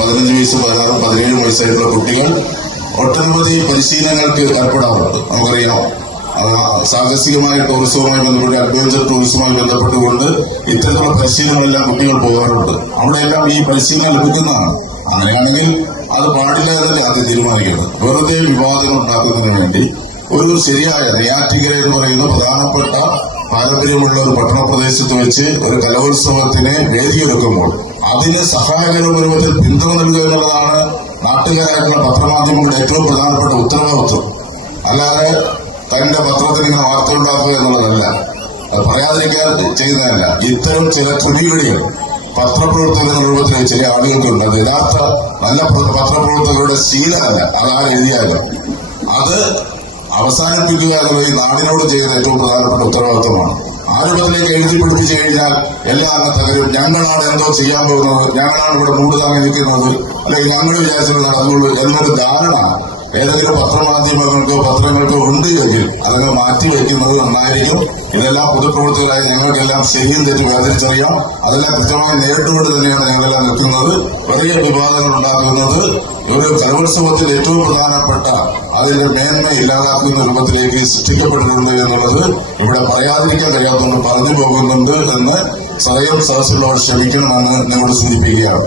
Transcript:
പതിനഞ്ച് വയസ്സ് പതിനാറും പതിനേഴും വയസ്സായിട്ടുള്ള കുട്ടികൾ ഒട്ടനവധി പരിശീലനങ്ങൾക്ക് ഏർപ്പെടാറുണ്ട്. നമുക്കറിയാം. സാഹസികമായ ടൂറിസവുമായി ബന്ധപ്പെട്ട് അഡ്വഞ്ചർ ടൂറിസവുമായി ബന്ധപ്പെട്ടുകൊണ്ട് ഇത്തരത്തിലുള്ള പരിശീലനങ്ങളെല്ലാം കുട്ടികൾ പോകാറുണ്ട്. അവിടെയെല്ലാം ഈ പരിശീലനം ലഭിക്കുന്നതാണ്. അങ്ങനെയാണെങ്കിൽ അത് പാടില്ല എന്നല്ലേ ആദ്യം തീരുമാനിക്കുന്നത്. വെറുതെ വിവാദങ്ങൾ ഉണ്ടാക്കുന്നതിന് വേണ്ടി ഒരു ശരിയായ നെയ്യാറ്റിക്കര എന്ന് പറയുന്ന പ്രധാനപ്പെട്ട പാരമ്പര്യമുള്ള ഒരു പട്ടണ പ്രദേശത്ത് വെച്ച് ഒരു കലോത്സവത്തിന് വേദിയൊരുക്കുമ്പോൾ അതിന് സഹായകരമായ രൂപത്തിൽ പിന്തുണ നൽകുക എന്നുള്ളതാണ് നാട്ടുകാരായിട്ടുള്ള പത്രമാധ്യമങ്ങളുടെ ഏറ്റവും പ്രധാനപ്പെട്ട ഉത്തരവാദിത്വം. അല്ലാതെ തന്റെ പത്രത്തിൽ ഇങ്ങനെ വാർത്ത ഉണ്ടാക്കുക എന്നുള്ളതല്ല പറയാതിരിക്കാൻ ചെയ്യുന്നതല്ല. ഇത്തരം ചില തുണികളികൾ പത്രപ്രവർത്തകർ രൂപത്തിൽ ചില ആളുകൾക്കുണ്ട് അത് യഥാർത്ഥ നല്ല പത്രപ്രവർത്തകരുടെ ശീലമല്ല. അതാണ് എഴുതിയാലും. അത് അവസാനിപ്പിക്കുക എന്നുള്ളത് ഈ നാടിനോട് ചെയ്യുന്ന ഏറ്റവും പ്രധാനപ്പെട്ട ഉത്തരവാദിത്വമാണ്. രൂപത്തിലേക്ക് എഴുതി പിടിപ്പിച്ചു കഴിഞ്ഞാൽ എല്ലാ തകരും. ഞങ്ങളാണ് എന്തോ ചെയ്യാൻ പോകുന്നത്. ഞങ്ങളാണ് ഇവിടെ മൂട് താങ്ങി നിൽക്കുന്നത് അല്ലെങ്കിൽ ഞങ്ങൾ വിചാരിച്ചത് നടന്നുള്ളൂ എന്നൊരു ധാരണ ഏതെങ്കിലും പത്രമാധ്യമങ്ങൾക്കോ പത്രങ്ങൾക്കോ ഉണ്ട് എങ്കിൽ അതങ്ങ് മാറ്റി വയ്ക്കുന്നത് നന്നായിരിക്കും. ഇതെല്ലാം പൊതുപ്രവർത്തകരായ ഞങ്ങൾക്കെല്ലാം ശരിയും തെറ്റും വേദനിച്ചറിയാം അതെല്ലാം കൃത്യമായി നേരിട്ടുകൊണ്ട് തന്നെയാണ് ഞങ്ങളെല്ലാം നിൽക്കുന്നത്. വലിയ വിവാദങ്ങൾ ഉണ്ടാക്കുന്നത്. ഒരു കലോത്സവത്തിൽ ഏറ്റവും പ്രധാനപ്പെട്ട അതിന്റെ മേന്മ ഇല്ലാതാക്കുന്ന രൂപത്തിലേക്ക് സൃഷ്ടിക്കപ്പെടുന്നുണ്ട് എന്നുള്ളത് ഇവിടെ പറയാതിരിക്കാൻ കഴിയാത്തതുകൊണ്ട് പറഞ്ഞു പോകുന്നുണ്ട് എന്ന് സദയം സദസ്സിലുള്ളവർ ക്ഷമിക്കണമെന്ന് നിങ്ങളോട് സൂചിപ്പിക്കുകയാണ്.